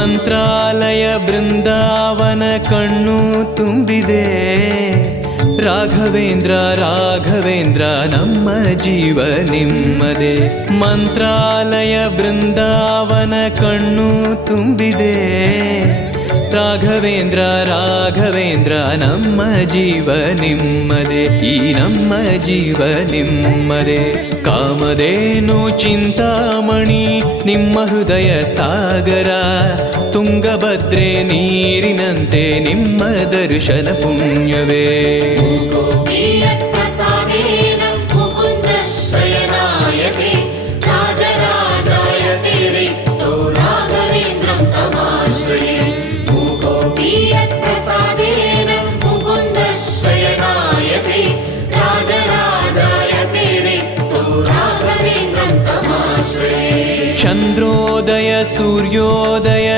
ಮಂತ್ರಾಲಯ ಬೃಂದಾವನ ಕಣ್ಣು ತುಂಬಿದೆ. ರಾಘವೇಂದ್ರ ರಾಘವೇಂದ್ರ ನಮ್ಮ ಜೀವ ನಿಮ್ಮದೇ. ಮಂತ್ರಾಲಯ ಬೃಂದಾವನ ಕಣ್ಣು ತುಂಬಿದೆ. ರಾಘವೇಂದ್ರ ರಾಘವೇಂದ್ರ ನಮ್ಮ ಜೀವ ನಿಮ್ಮದೇ. ಈ ನಮ್ಮ ಜೀವ ನಿಮ್ಮದೇ. ಕಾಮಧೇನು ಚಿಂತಾಮಣಿ ನಿಮ್ಮ ಹೃದಯ ಸಾಗರ. ತುಂಗಭದ್ರೆ ನೀರಿನಂತೆ ನಿಮ್ಮ ದರ್ಶನ ಪುಣ್ಯವೇ. ಚಂದ್ರೋದಯ ಸೂರ್ಯೋದಯ